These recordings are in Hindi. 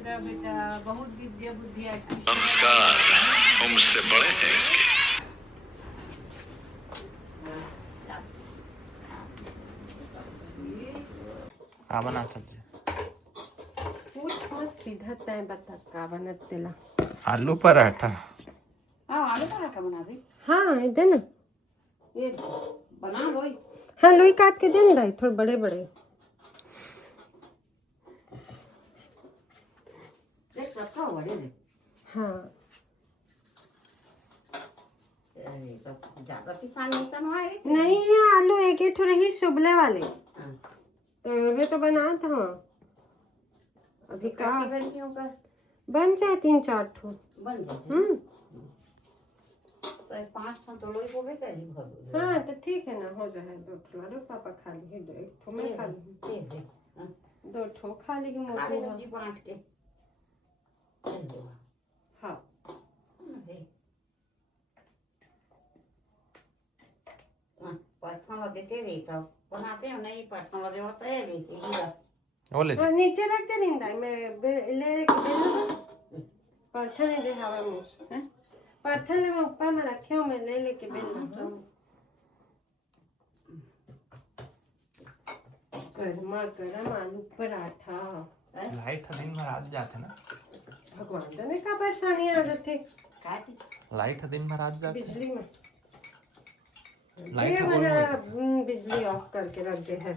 रहा बेटा, बहुत विद्या बुद्धि आती है। संस्कार मुझसे बड़े हैं इसके। का बनाता पूछ मत, सीधा तय बता का बनत तेला। आलू पराठा। हाँ, आलू पराठा बना दे। हाँ दे ना, ये बना लो। हाँ लोई काट के दे ना, थोड़े बड़े बड़े। देख रखा हुआ है। हाँ ज्यादा किसान नहीं बनवाए। नहीं है आलू, एक ही थोड़े ही सुबले वाले। तो अभी तो बना था, अभी का बन जाए 3-4 ठो बन जाए। तो 5 ठो तो लोई को बेटा ही भर। हाँ तो ठीक है ना, हो जाए 2 ठो। अरे पापा खा ली, 2 ठो मैं खा ली, 2 ठो खा ली मोटी। बांट के हाँ पर्सनल देते रही तो बनाते हो नहीं, पर्सनल दे होता है लेते वो ले और नीचे रख दे निंदा, मैं ले के बेल परथन नहीं दे हवा में। परथन ले मैं ऊपर में रखे हूँ, मैं ले लेके बेल गर्मा गर्म आलू पराठा। लाइट दिन भर आज जाते ना, भगवान जाने का परेशानी आ जाते। लाइट दिन भर आज जाते बिजली में लाइट ये वजह बिजली ऑफ करके रख दे है।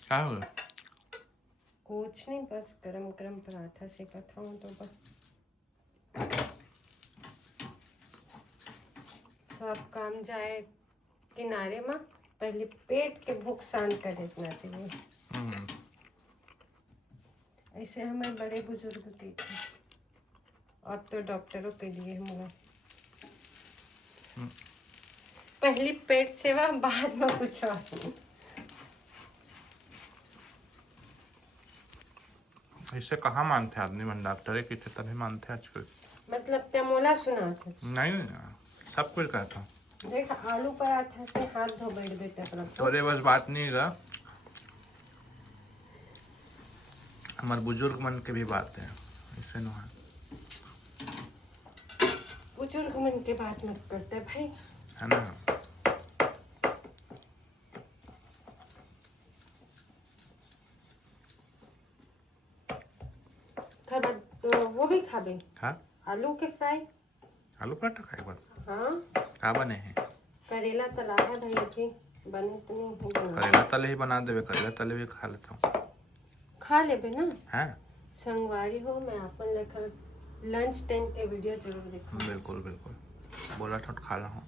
क्या हो गया? कुछ नहीं, बस गरम गरम पराठा सेका था तो बस सब काम जाए किनारे में। पहले पेट के भूख शांत कर देना चाहिए। ऐसे हमारे बड़े बुजुर्ग थे, अब तो डॉक्टरों के लिए हमारा पहली पेट सेवा, बाद में कुछ और। ऐसे कहाँ मानते आदमी, मन डॉक्टर की तभी मानते आजकल। मतलब तेमोला सुना था नहीं सब कुछ कहता हूँ। देख आलू पराठा से हाथ धो बैठ बेटा अपना। तोरे बस बात नहीं रहा, हमारे बुजुर्ग मन के भी बात है, ऐसे न है। बुजुर्ग मन की बात मत करते भाई, है ना। तो वो भी खाबे। हाँ आलू के फ्राई, आलू पराठा खाए बात। हाँ का बने हैं? करेला तलाहा दही थी, बने तो नहीं है। करेला तले ही बना देवे, करेला तले भी खा लेता हूँ। खा लेबे ना, हाँ संगवारी हो। मैं अपन लेकर लंच टाइम के वीडियो जरूर देखूँ। बिल्कुल बिल्कुल, बोला था खा रहा हूँ,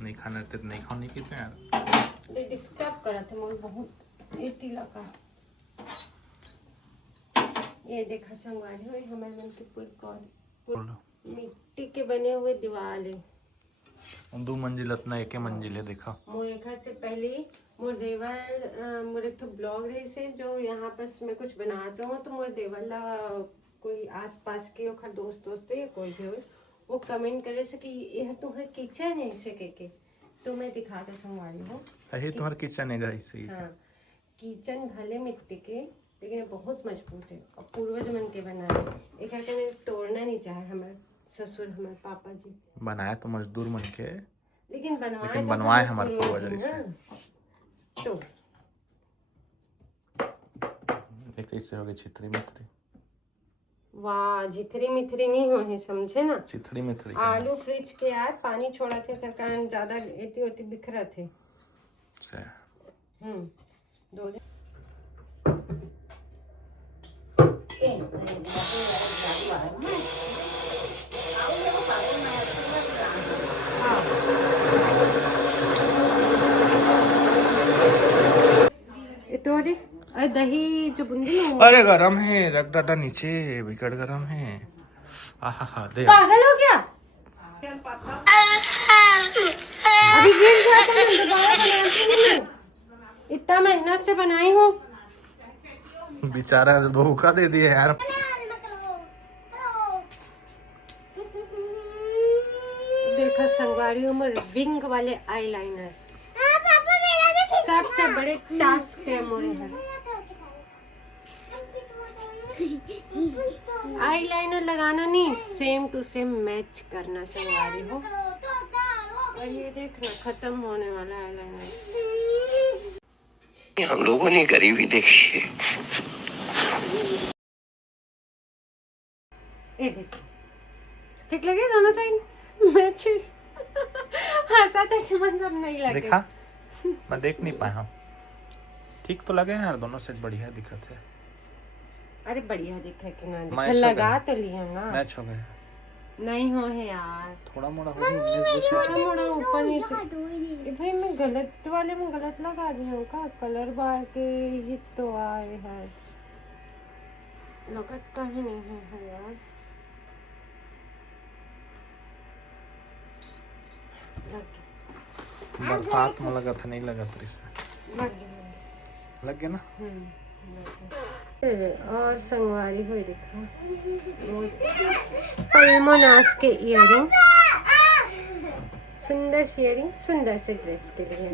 नहीं खाने रहते तो नहीं खाओ, नहीं कितने यार। ये डिस्टर्ब करा थे मुझे बहुत, ये तिला का। ये देखा संगवारी हो, हमारे मन के पूरी मिट्टी के बने हुए दीवार है। 2 मंजिल इतना, 1 मंजिल है। देखा मोरे घर से पहले मोर देवर मोरे एक ब्लॉग रहे से जो यहाँ पर मैं कुछ बनाते हूँ, तो मोर देवर ला कोई आसपास के ओखर दोस्त है या कोई भी हो, वो कमेंट करे से कि यह तुम्हारा किचन है ऐसे के। तो मैं दिखाते संगवारी हो, यही तुम्हारा किचन है गाइस। हाँ किचन भले मिट्टी के, लेकिन बहुत मजबूत है और पूर्वज मन के बनाए। एक करके तोड़ना नहीं चाहे हमारे ससुर, हमारे पापा जी। बनाया तो मजदूर मन के, लेकिन बनवाए हमारे पूर्वज से। तो ये कैसे हो गई छितरी मितरी? वाह झिथरी मिथरी नहीं हो है, समझे ना। छितरी मितरी आलू फ्रिज के यार पानी छोड़ा थे तर कारण ज्यादा एती होती बिखरा थे। से 2 तोरे अरे दही जो बूंदी ना। अरे गरम है, रख डाटा नीचे, विकट गरम है। आहा दे। पागल हो गया, अभी गिर जाता है, दोबारा बनाती नहीं। इतना मेहनत से बनाई हूँ। बेचारा धोखा दे दिया यार। देखो संगवारियों में विंग वाले आईलाइनर सबसे बड़े टास्क है मोरे है। आईलाइनर लगाना नहीं, सेम टू सेम मैच करना संगवारी हो। और ये देखना खत्म होने वाला आईलाइनर। हम लोगों ने गरीबी देखी है। ये देखो ठीक लगे दोनों साइड मैचेस। हंसा तो मतलब नहीं लगे। देखा मैं देख नहीं पाया हूँ। ठीक तो लगे हैं यार, दोनों सेट बढ़िया दिखत है। अरे बढ़िया दिखे कि ना दिखे, मैच हो लगा गए। तो लिया ना। मैच हो गए। नहीं हो है यार, थोड़ा मोड़ा हो गया, 19-20 थोड़ा मोड़ा ऊपर नीचे। ए भाई मैं गलत वाले में गलत लगा दी हूँ का, कलर बार के ही तो आए हैं। लगत कहीं नहीं है यार। लग गया। बरसात में लगा था, नहीं लगा था इससे। लग गया। लग गया ना। और संगवारी हुई देखो पल्मोनास के इयरिंग, सुंदर सी इयरिंग, सुंदर से ड्रेस के लिए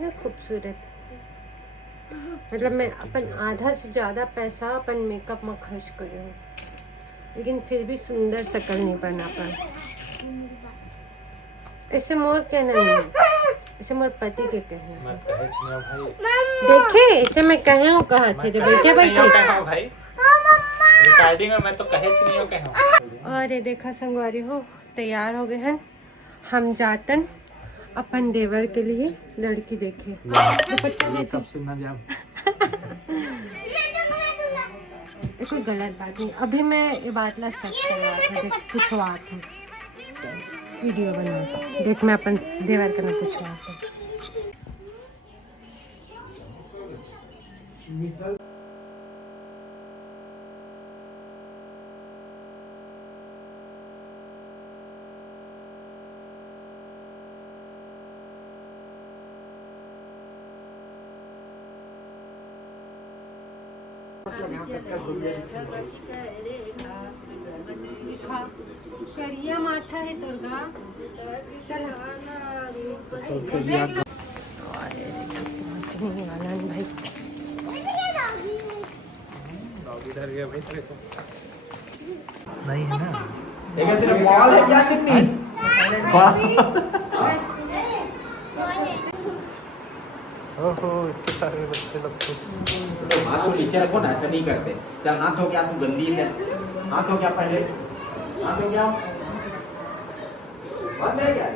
ना, खूबसूरत। मतलब मैं अपन आधा से ज़्यादा पैसा अपन मेकअप में खर्च करे हूँ, लेकिन फिर भी सुंदर शक्ल नहीं बना पाए। ऐसे मोर कहना नहीं, इसे मोर पति कहते हैं। मैं कहे छिया भाई। देखे इसे मैं कहे हूँ कहा थे जब बैठे बैठे भाई रिकॉर्डिंग में मैं तो कहे नहीं हूँ कहे। और ये देखा संगवारी हो तैयार हो गए हैं हम जातन अपन देवर के लिए लड़की देखे। सबसे ना जाओ। कोई गलत बात नहीं, अभी मैं ये बात ला सच करवा था, देख पूछवा था वीडियो बना, देख मैं अपन देवर करना पूछवा था। करिया माथा है दुर्गा। पहुंचने वाला है भाई। इधर गया भाई तेरे को नहीं है ना। एक तेरा मॉल है क्या कितनी ओहो इतने सारे बच्चे लोग खुश। हाथ को नीचे रखो ना, ऐसा नहीं करते। चल हाथ धो के, आप गंदी है। हाथ धो के पहले, हाथ धो के आओ। बंद है क्या?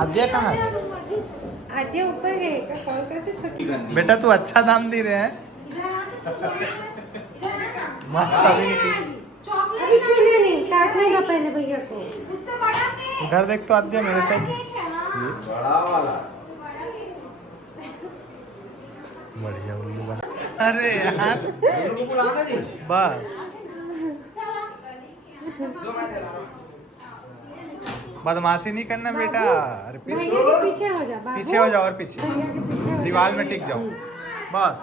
आद्या कहाँ है? आद्या ऊपर गए क्या, कॉल करते छोटी। बेटा तू अच्छा दाम दे रहे हैं। मस्त अभी अभी छूने नहीं, काटने का पहले भैया को। इधर देख तो आद्या मेरे साथ। बड़ा वाला बढ़िया उल्लू बना। अरे यार बस बदमाशी नहीं करना बेटा। अरे भैया के पीछे हो जा, बाबू। पीछे हो जाओ और पीछे भैया के पीछे हो दीवार में टिक जाओ बस।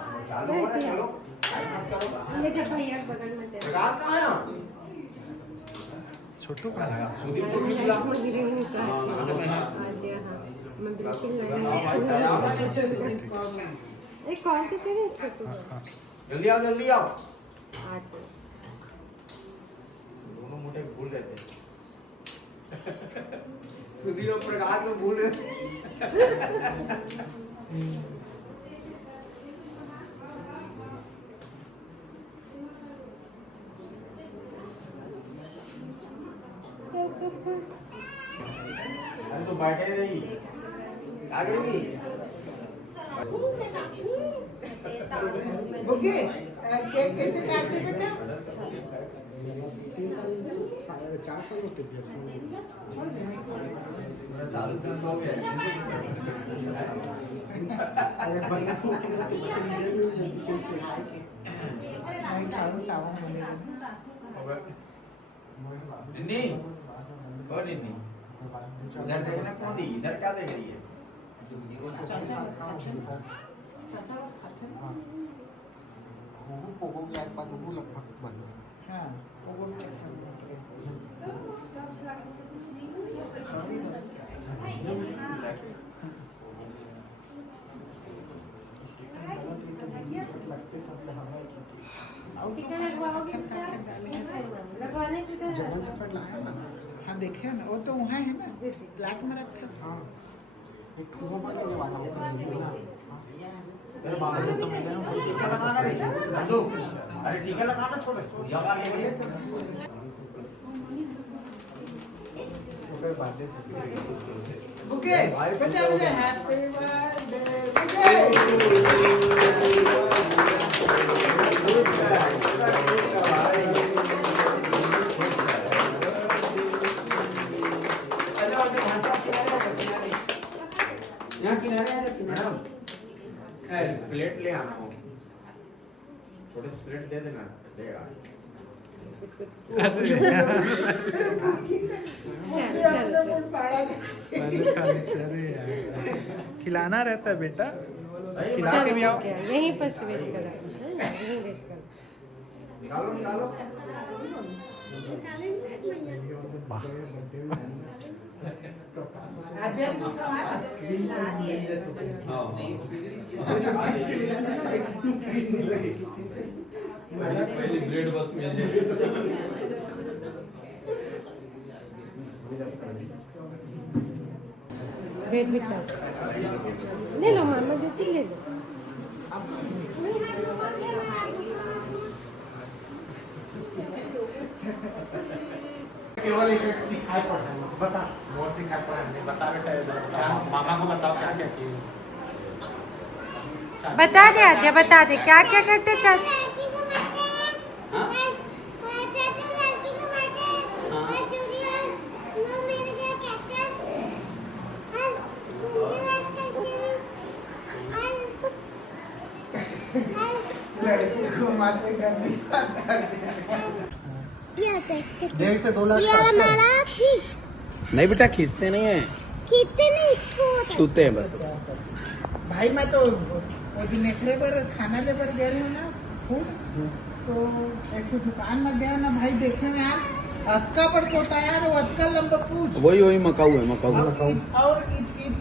ये जब भैया के बगल में तेरा छोटू कहाँ लगा? आद्या, हाँ मैं बिल्कुल नहीं। एक कॉल तो करे छोटू को। जल्दी आओ, जल्दी आओ। आद्या दोनों मोटे भूल रहे थे। सुधीर और प्रकाश को भूल रहे थे। अरे तो बैठे रही आगे भी। ओके केक कैसे काटते बेटा? निन्नी, ओ निन्नी, इधर देखना कौन दी? इधर क्या देख रही है? टीका लगवाओगे लगवाने की हाँ देखे ना, वो तो वहाँ है ना, ब्लैक में रखा है। टीका लगाना रे नंदू, अरे टीका लगाना छोड़ दवा ले ले। ओके बजा बजा हैप्पी बर्थडे यहाँ किनारे प्लेट ले आना हो, थोड़े से प्लेट दे देना देगा। खिलाना रहता है बेटा, खिला के भी आओ। यहीं पर से वेट कर यहीं वेट कर। निकालो निकालो। पहले ब्रेड बस मिल जाए। वेट बिठा ले लो मामा देती ले लो। केवल एक सिखाए पढ़ा है, बता और सिखा पड़ा है, बता बेटा, मामा को बताओ क्या क्या किए। बता दे आद्या, बता दे क्या क्या करते चल। लड़की को मारने का डेढ़ से 2 लाख नहीं बेटा, खींचते नहीं है, छूते हैं बस। भाई मैं तो वो दिन नेखरे पर खाना ले पर गए हूँ ना फूड, तो एक दुकान में गया ना भाई, देखे ना यार अतका बड़ होता है यार, वो अतका लंबा पूछ वही मकाऊ है, मकाऊ। और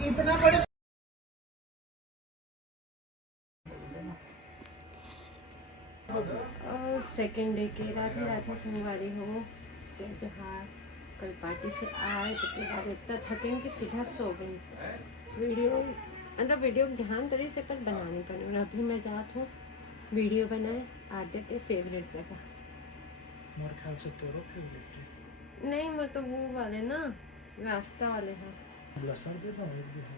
इतना बड़े सेकेंड डे के राधे राधे संगवारी हो। जय जोहार। कल पार्टी से आए तो के बाद इतना थकें कि सीधा सो गई। वीडियो ध्यान तरी से कल बनाने का नहीं। अभी मैं जात हूँ वीडियो बनाए आद्या के फेवरेट जगह। मेरे ख्याल से तेरो फेवरेट है। नहीं मैं तो वो वाले ना रास्ता वाले हैं। लसन दे दो एक भी है।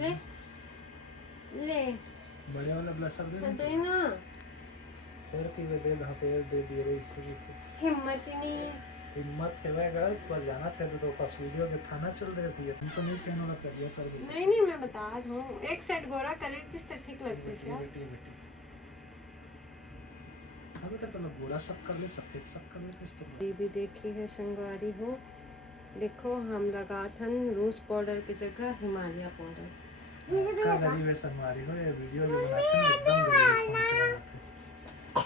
ले ले बड़े वाला ब्लशर दे दे दो। ना, फिर की वे दे पैर दे दिए रे इससे भी। हिम्मत ही नहीं है। हिम्मत हेवेगा पर जाना थे तो पास वीडियो में खाना चल रही थी, तुम तो नहीं कहने वाला कर दिया कर दिया। नहीं नहीं मैं बता रहा हूँ, एक सेट गोरा करे किस तरह ठीक लगती है यार। बेटी बेटी हाँ बेटा, तो गोरा सब कर ले, सफेद सब कर ले किस तो। ये भी देखी है संगवारी हो। देखो हम लगा था रोज पाउडर की जगह हिमालय पाउडर। का गरीब संगवारी हो, ये वीडियो भी बनाते हैं एकदम गरीब कौन से बनाते हैं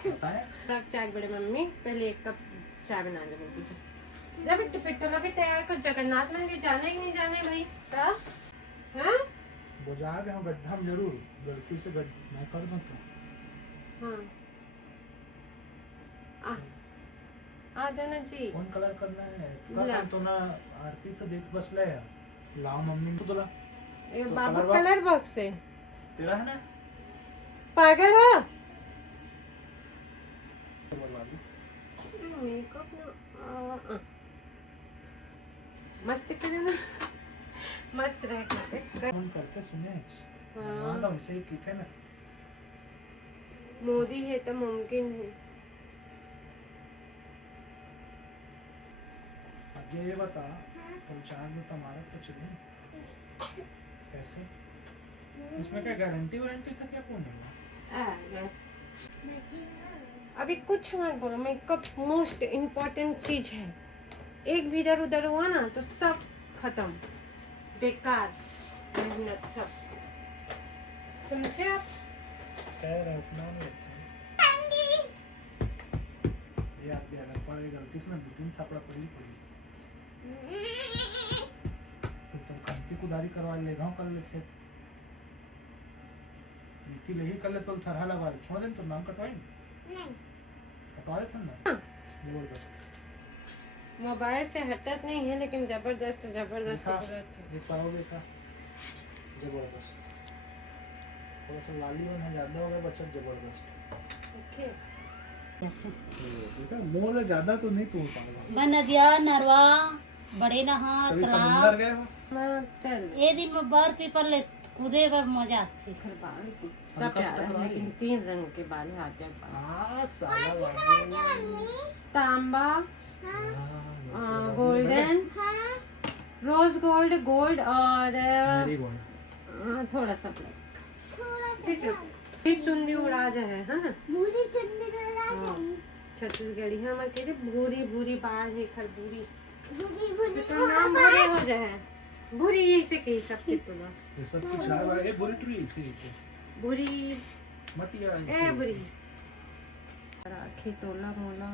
बताएं। रख चाय बड़े मम्मी, पहले एक कप चाय बना ले मेरे को। जब पिट्टोला भी तैयार कर, जगन्नाथ मंदिर जाने कि नहीं जाने भाई? हाँ बुझा गए हम गड्ढा में जरूर, गलती से मैं कर दूं तो। हाँ आ जाना जी। कौन कलर करना है गुलाब। तो ना आरपी तो देख बस ले लाओ मम्मी को तो ला। ए, तो बाबू कलर कलर बॉक्स है, तेरा है ना, पागल हो। बोलवा दी। मेकअप ना मस्त करे ना, मस्त रह करके फोन करके सुने हाँ। तो वैसे ही किथे ना। मोदी है तो मुमकिन है। अब ये बता, तुम चार में तुम्हारा कुछ नहीं कैसे, इसमें क्या गारंटी वारंटी था क्या? कौन है अभी कुछ मत बोलो, मेकअप मोस्ट इम्पोर्टेंट चीज है। एक भी इधर उधर हुआ ना तो सब खत्म, बेकार मेहनत सब। समझे आप? कह रहे अपना नहीं होता ये आप भी अगर पड़े गलती से ना 2-3 थपड़ा पड़ी तो तुम खंती कुदारी करवा ले गाँव कर ले खेत नीति ले ही कर ले तो थरहा लगा ले छोड़ दे तो नाम कटवाई कटवा दे ना जबरदस्त मोबाइल से हटत नहीं है लेकिन जबरदस्त जबरदस्त देखा? करत है। देख पाओगे का जबरदस्त थोड़ा सा लाली बना ज्यादा हो गया बच्चा जबरदस्त ओके देखा मोर ज्यादा तो नहीं तोड़ पाएगा बन गया नरवा बड़े नहा कभी समुंदर गए हो मटल ये दिन में बर पीपल ले कूदे बर मजा आती घर बाल कितना हल्का सा प्यारा है, कटवाइए। लेकिन 3 रंग के बाल आते हैं बाल। साला तांबा, गोल्डन, रोज गोल्ड, गोल्ड और वेरी गुड थोड़ा सा ब्लैक। ये चुन्नी उड़ा जा है ना? हाँ, छत्तीसगढ़ी हम कहते भूरी भूरी बाल है खर भूरी तो नाम भूरे हो जाए भूरी से कही सबके तो ना ये सब की छाया वाला ये बुरी ट्री इसी भूरी मटिया ए भूरी राखी तोला मोला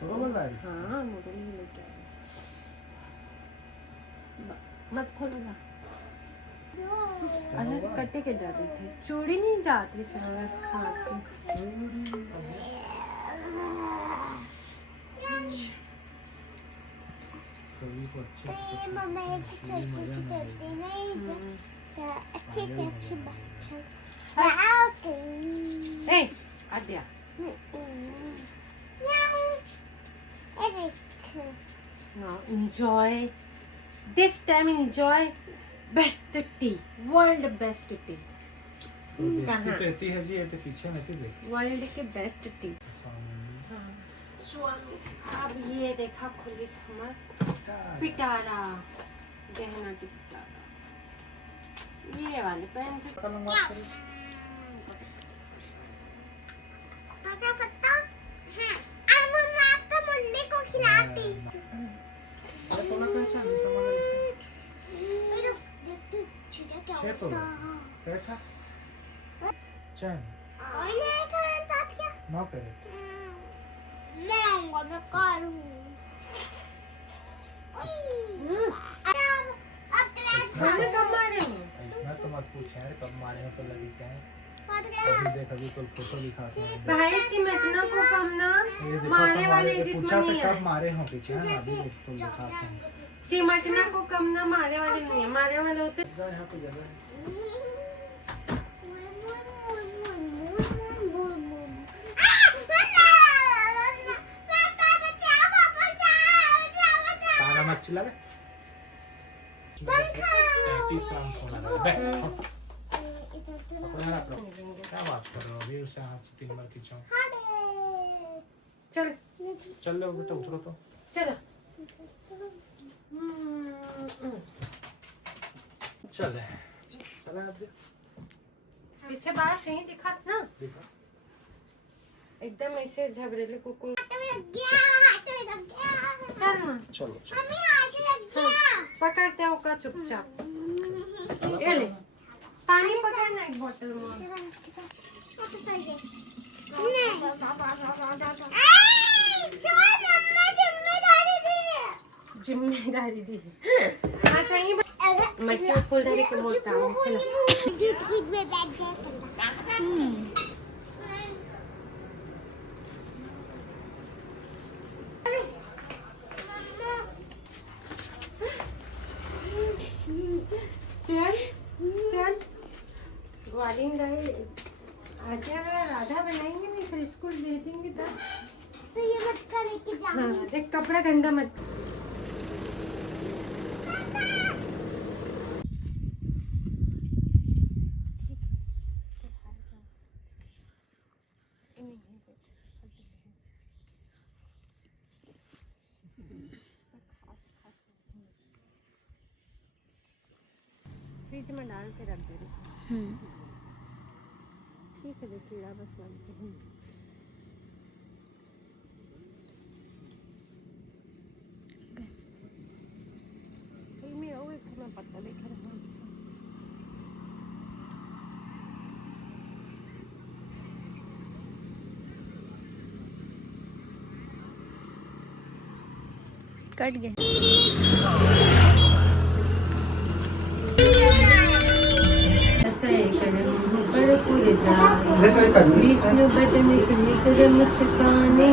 तो बोला है हाँ मुरली लेके आए। मत खोलो ना अलग कटे के डाली थी चूड़ी नहीं जाती सर खा के कभी को अच्छे ए आद्या now enjoy this time enjoy best tea world best tea बेइज्जती कहती है जी ये तो पीछे मत ही देख वर्ल्ड के बेस्ट टी अब ये देखा खुली समर पिटारा गहना की पिटारा ये वाले पेन जो बैठा चैन ना करे खाना कब मारे हो ऐसा तो मत पूछ यार कब मारे हो तो लगी क्या है अभी देख अभी तो फोटो दिखाते हैं भाई चिमटना को कम ना ये देखो मारने सब वाले मारे जित पूछा नहीं था है कब मारे हो पीछे है ना अभी तो दिखाते हैं चिमटना को कम ना मारे वाले नहीं है मारे वाले होते यहाँ पे जगह है ताना मत चिल्ला बे 35 ग्राम सोना लगा बे पकड़ा रख लो क्या बात कर रहे हो अभी उसे हाथ से 3 बार खींचो चल चल लो बेटा उतरो तो चलो चल चला आप पीछे बाहर से ही दिखा ना देखो एकदम ऐसे झबरेले कुकुर चल ना चलो पकड़ते हो का चुपचाप ये ले पानी पकड़ना एक बोतल में जिम्मेदारी दी हाँ सही मटके फूलदारी के मोड़ता हूँ चलो चल चल ग्वालिन गए आजा राधा बनाएंगे नहीं फिर स्कूल भेजेंगे तब तो ये मत करे कि जा हाँ देख कपड़ा गंदा मत फ्रिज में डाल के रख दे ठीक है कीड़ा बस वाले हैं में और एक मैं पत्ता लेकर कट गए। विष्णु भजन सुनि सुर मुस्काने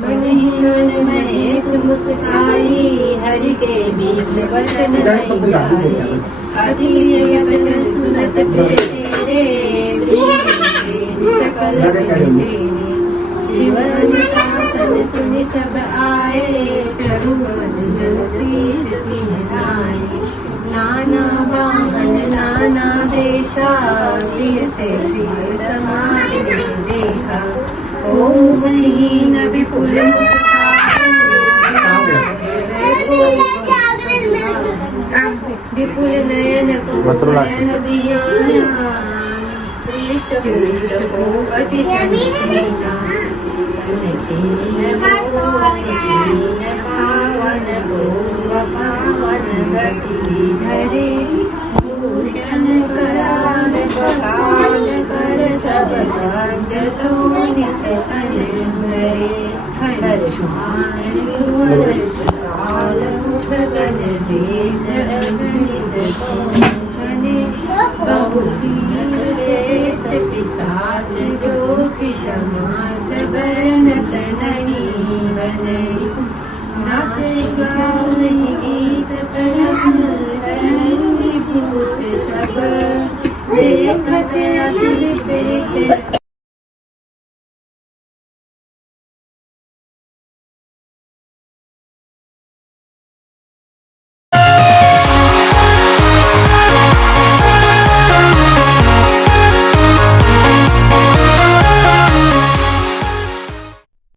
मन ही मन महेश मुस्काई हरि के बीच वचन अधीर वचन सुनत प्रिय तेरे सकल तेरे शिवन शासन सुनि सब आए प्रभु मन जन शीश तिन्हाए नाना वाहन नाना वेशा प्रिय से सिर समाज देखा ओम हीन विपुल विपुल नयन को नयन बियाना पृष्ठ पृष्ठ को अति पावन को पावन गति धरे भूषण कराल बखाल कर सब सर्ग सोनित अनमरे खंड सुहान सुवर सुकाल मुख गज देश अग्नित कोंचने बहु चीर श्वेत पिशाच जो कि जमात बरनत नहीं बने नाचे गाओ नहीं गीत परम तरंगी भूत सब